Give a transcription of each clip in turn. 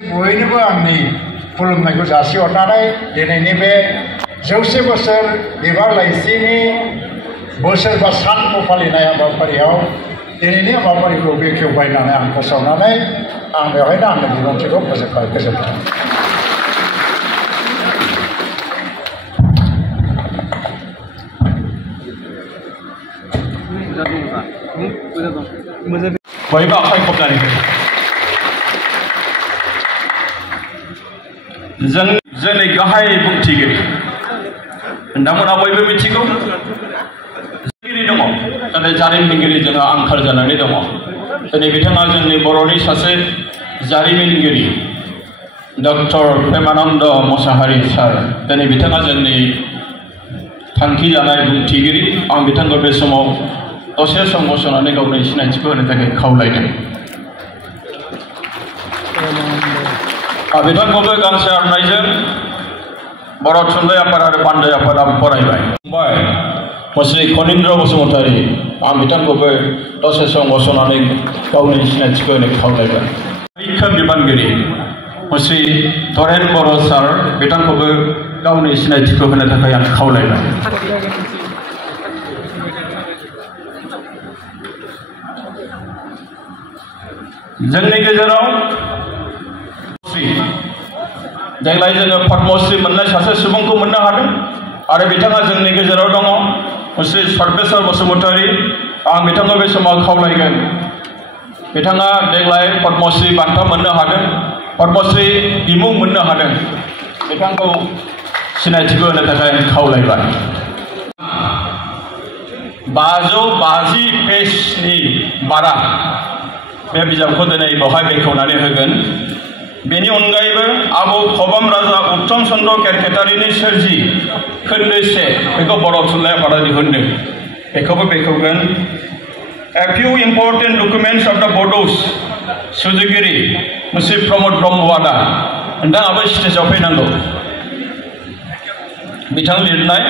बयनोबो आंनि खुलुमनायखौ जासिहरनानै दिनैनि बे 100 बोसोर बिबार लाइसिनि बोसोरबा सानखौ फालिनाय हाबाफारियाव दिनैनि हाबाफारिखौ बेखेवबाय होननानै आं फोसावनानै आं बेवहायनो आंनि बिबुंथिखौ फोजोबबाय। बयबो आखाइ खबनानै जों जोंनि गाहाय बुंथिगिरि नोंथांमोना बयबो मिथिगौ दङ नाथाय जारिमिनगिरि जोंहा आंखाल जानानै दङ। दिनै बिथाङा जोंनि बर'नि सासे जारिमिनगिरि डक्टर प्रेमानन्द मोसाहारि सार। दिनै बिथाङा जोंनि थांखि जानाय बुंथिगिरि। आं बिथांखौ बे समाव दसे सम गसंनानै गावनि सिनायथिखौ होनो थाखाय खावलायदों। बिथांखौबो गांसे आर'नाइजों बर' थुनलाइ आफाद आरो बान्दाय आफादा बरायबाय। मुस्रि खनीन्द्र बसुमतारी आं बिथांखौबो दसे सम गसंनानै गावनि सिनायथिखौ होनो खावलायबाय। मैखोम बिबानगिरि मुस्रि धरेन बर' सार बिथांखौबो गावनि सिनायथिखौ होनो थाखाय आं खावलायबाय। जोंनि गेजेराव देग्लाय जोङो पद्मश्री मोननाय सासे सुबुंखौ मोननो हादों आरो बिथाङा जोंनि गेजेराव दङ मुस्रि सर्वेश्वर बसुमतारी। आं बिथांखौ बे समाव खावलायगोन। बिथाङा देग्लाय पद्मश्री बान्था मोननो हादों, पद्मश्री बिमुं मोननो हादों। बिथांखौ सिनायथिखौ होनो थाखाय आं खावलायबाय। 550 पेजनि बारा बे बिजाबखौ दिनै बेवहाय बेखेवनानै होगोन। बेनि अनगायैबो आबौ खबाम राजा उत्तम चन्द्र केरकेटारिनि सोरजि खोन्दो 1 बेखौ बर' थुनलाइ आफादा दिहुनदों, बेखौबो बेखेवगोन। A few important documents of the Bodos सुजुगिरि मुस्रि प्रमद ब्रह्मवादा। नोंथाङाबो स्टेजाव फैनांगौ। बिथां लिरनाय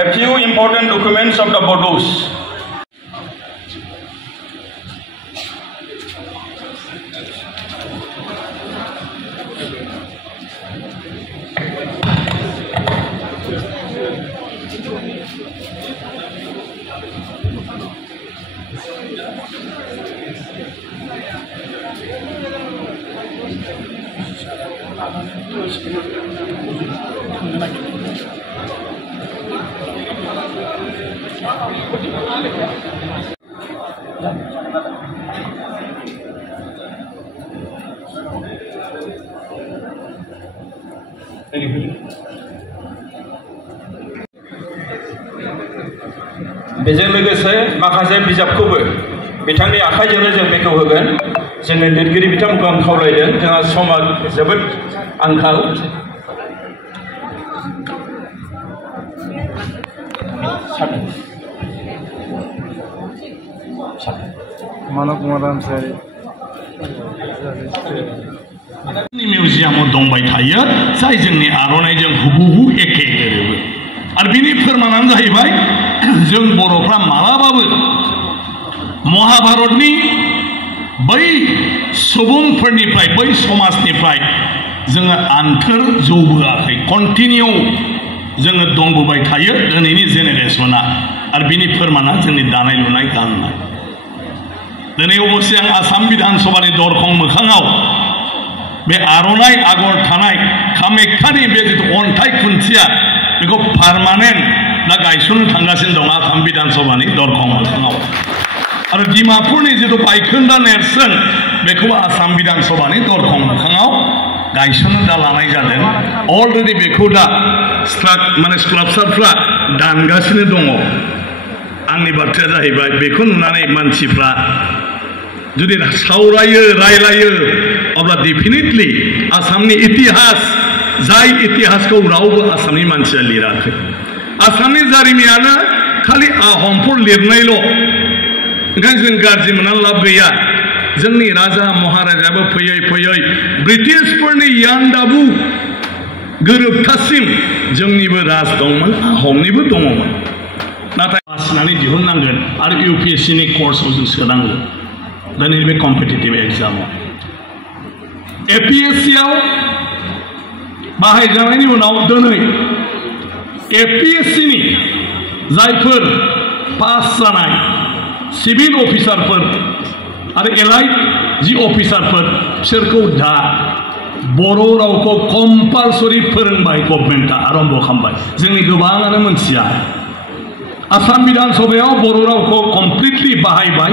A few important documents of the Bodos। बेजों लोगोसे माखासे बिजाबखौबो बिथांनि आखाइजोंनो जों बेखेव होगोन। जोंनि लिरगिरि बिथांमोनखौ आं खावलायदों। जोंहा समा जोबोद आंखाल। मानव कुमार रामसारि मिउजियामाव दंबाय थायो जाय जोंनि आर'नाइजों हुबुहु एखे गोरोबो। आरो बिनि फोरमानानो जाहैबाय जों बर'फ्रा मालाबाबो महाभारतनि बै सुबुंफोरनिफ्राय बै समाजनिफ्राय जोङो आन्थोर जौबोआखै। कन्टिनिउ जोङो दंबोबाय थायो दिनैनि जेनेरेसना। आरो बिनि फोरमाना जोंनि दानाय लुनाय गाननाय। दिनै अबसे आं आसाम बिधान सभानि दरखं मोखाङाव बे आर'नाइ आगर थानाय कामाख्यानि बे जिथु अन्थाइ खुन्थिया बेखौ पार्मानेन्ट दा गायसननो थांगासिनो दं आसाम बिधान सभानि दरखं मोखाङाव। आरो डिमापुरनि जिथु बायखोन्दा नेरसोन बेखौबो आसाम बिधान सभानि दरखं मोखाङाव गायसननो दा लानाय जादों। अलरेडि बेखौ दा स्काल्पचारफ्रा दानगासिनो दङ। आंनि बाथ्राया जाहैबाय बेखौ नुनानै मानसिफ्रा जुदि सावरायो रायलायो अब्ला डेफिनेटलि आसामनि इतिहास जाय इतिहासखौ रावबो आसामनि मानसिया लिराखै। आसामनि जारिमिनानो खालि आहमफोर लिरनायल'। ओंखायनो जों गाज्रि मोननानै लाब गैया। जोंनि राजा महाराजायाबो फैयै फैयै ब्रिटिशफोरनि यान्दाबु गोरोबथासिम जोंनिबो राज दंमोन, आहमनिबो दङमोन। नाथाय बासिनानै दिहुननांगोन आरो UPSC नि कर्सआव जों सोनांगोन दिनै बे कम्पिटिटिभ एग्जामाव। APSC आव बाहायजानायनि उनाव दिनै APSC नि जायफोर पास जानाय सिभिल अफिसारफोर आरो एलाइड जि अफिसारफोर बिसोरखौ दा बर' रावखौ कम्पालसरि फोरोंबाय गभर्नमेन्टआ आरम्भ खालामबाय जोंनि गोबाङानो मोनथिया आसाम बिधान सभायाव बर' रावखौ कमप्लिटलि बाहायबाय